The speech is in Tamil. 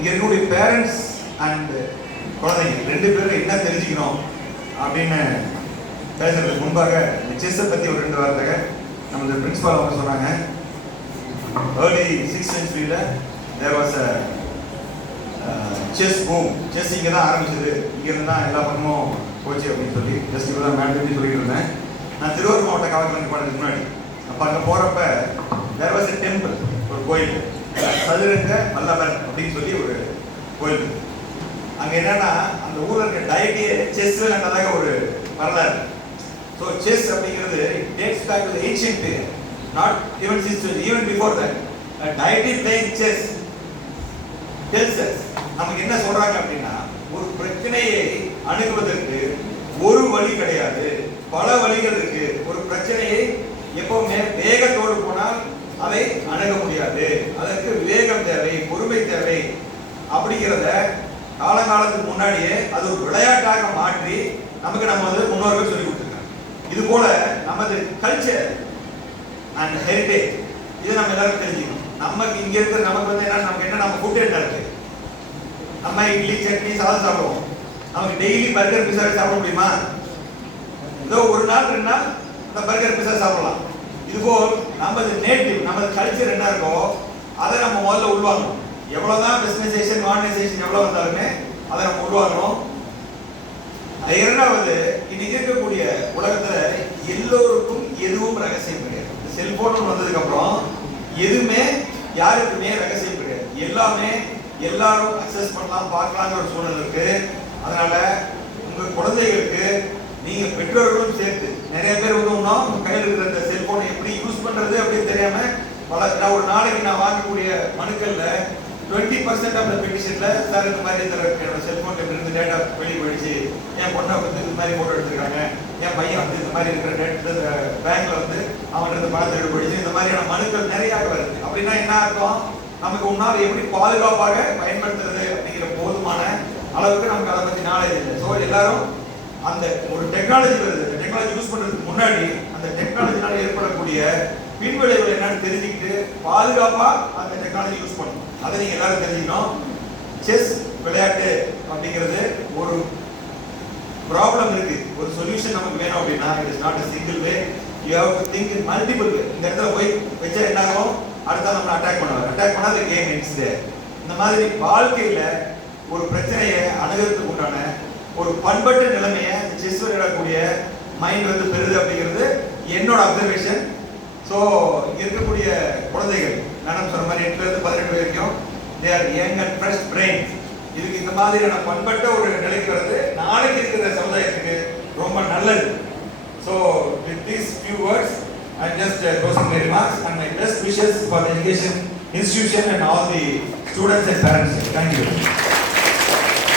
இங்கே இருக்கக்கூடிய பேரண்ட்ஸ் அண்ட் குழந்தைங்க ரெண்டு பேரும் என்ன தெரிஞ்சுக்கணும் அப்படின்னு பேசுறதுக்கு முன்பாக இந்த செஸ்ஸை பற்றி ஒரு 2 வார்த்தை நமது பிரின்சிபால் அவங்க சொன்னாங்க. Early 6th century there was a chess boom. Chess இங்கே தான் ஆரம்பிச்சது, இங்கேருந்து தான் எல்லா பக்கமும் போச்சு அப்படின்னு சொல்லி ஜஸ்ட் இப்போ தான் மேடம் சொல்லிட்டு இருந்தேன். நான் திருவாரூர் மாவட்ட காவல்துறை போனதுக்கு முன்னாடி அப்போ அங்கே போகிறப்ப there was a temple, ஒரு கோயில், சதுரங்க வல்லபர் அப்படின்னு சொல்லி ஒரு கோயில். அங்கே என்னன்னா அந்த ஊரில் இருக்க டயட்டியே செஸ் விளையாண்டதாக ஒரு வரலாறு. ஸோ செஸ் அப்படிங்கிறது dates back to ancient period, not even since even before that. டயட்டி பிளேயிங் செஸ் tells us நமக்கு என்ன சொல்றாங்க அப்படின்னா, ஒரு பிரச்சனையை அணுகுவதற்கு ஒரு வழி கிடையாது, பல வழிகள் இருக்கு. ஒரு பிரச்சனையை எப்பவுமே வேகத்தோடு போனால் அதை அணுக முடியாது, அதற்கு விவேகம் தேவை, பொறுமை தேவை. அப்படிங்கிறத காலகாலத்துக்கு முன்னாடியே அது ஒரு விளையாட்டாக மாற்றி நமக்கு நம்ம முன்னோர்கள் சொல்லி கொடுத்துருக்காங்க. இது போல நமது கல்ச்சர் அண்ட் ஹெரிட்டேஜ் இதை நம்ம எல்லாரும் தெரிஞ்சுக்கணும். நமக்கு இங்க இருக்கிற நமக்கு என்ன, நமக்கு என்ன, நம்ம ஃபுட் என்ன இருக்கு? நம்ம இட்லி சட்னி சாதம் சாப்பிடுவோம். நமக்கு டெய்லி பர்கர் பிஸா சாப்பிட முடியுமா? ஏதோ ஒரு நாள் 2 நாள் அந்த பர்கர் பிஸா சாப்பிடலாம். இதுபோல் நமது நேட்டிவ், நமது கல்ச்சர் என்ன இருக்கோ அதை நம்ம முதல்ல உள்வாங்கணும். எவ்வளவுதான் பிசினைசேஷன் மாடர்னைசேஷன் எவ்வளவு வந்தாலுமே அதை நம்ம உள்வாங்கணும். 2வது, இன்னைக்கு இருக்கக்கூடிய உலகத்துல எல்லோருக்கும் எதுவும் ரகசியம் கிடையாது. செல்போன் வந்ததுக்கு அப்புறம் எதுவுமே யாருக்குமே ரகசியம் கிடையாது. எல்லாமே எல்லாரும் அக்சஸ் பண்ணலாம், பார்க்கலாங்கிற ஒரு சூழல் இருக்கு. அதனால உங்க குழந்தைகளுக்கு நீங்க பெற்றோர்களும் சேர்த்து, நிறைய பேர் இன்னும் கையில் இருக்கிற இந்த செல்போனை எப்படி யூஸ் பண்றது அப்படின்னு தெரியாம ஒரு நாளைக்கு நான் வாங்கக்கூடிய மனுக்கள்ல 20% ஆஃப் த பெட்டிஷன்ல சார் இந்த மாதிரி என்னோட செல்போன்ல இருந்து டேட்டா வெளியே போயிடுச்சு, என் பொண்ணை வந்து இந்த மாதிரி போட்டோ எடுத்திருக்காங்க, என் பையன் வந்து இந்த மாதிரி இருக்கிற டேட்டா பேங்க்ல வந்து அவன் இருந்து பணத்தை எடுத்து போயிடுச்சு, இந்த மாதிரியான மனுக்கள் நிறைய வருது. அப்படின்னா என்ன அர்த்தம்? நமக்கு முன்னால் எப்படி பாதுகாப்பாக பயன்படுத்துறது அப்படிங்கிற போதுமான அளவுக்கு நமக்கு அதை பத்தி நாலேஜ் இல்லை. ஸோ எல்லாரும் அந்த ஒரு டெக்னாலஜி வருது, டெக்னாலஜி யூஸ் பண்றதுக்கு முன்னாடி அந்த டெக்னாலஜினால ஏற்படக்கூடிய பின்விளைவுகள் என்னன்னு தெரிஞ்சுக்கிட்டு பாதுகாப்பா அந்த டெக்னாலஜி யூஸ் பண்ணணும். அதை நீங்க எல்லாரும் தெரிஞ்சுக்கணும். செஸ் விளையாட்டு அப்படிங்கிறது ஒரு ப்ராப்ளம் இருக்கு, ஒரு சொல்யூஷன் நமக்கு வேணும் அப்படின்னா it is not a single way, you have to think in multiple way. இந்த இடத்துல போய் வச்சா என்ன ஆகும்? அடுத்த நம்ம அட்டாக் பண்ணுவாங்க, அட்டாக் பண்ணா the game ends there. இந்த மாதிரி வாழ்க்கையில ஒரு பிரச்சனையை அணுகிறதுக்கு உண்டான ஒரு பண்பட்ட நிலைமையை செஸ் விளையாடக்கூடிய மைண்ட் வந்து பெறுது அப்படிங்கிறது என்னோட அப்சர்வேஷன். ஸோ இங்க இருக்கக்கூடிய குழந்தைகள் மேடம் சொன்ன மாதிரி 8 to 18 வரைக்கும் they are young and fresh brains. இதுக்கு இந்த மாதிரியான பண்பட்ட ஒரு நிலைக்கு வருது நாளைக்கு இருக்கிற சமுதாயத்துக்கு ரொம்ப நல்லது. So with these few words I just closing my remarks and my best wishes for the education institution and all the students and parents. Thank you.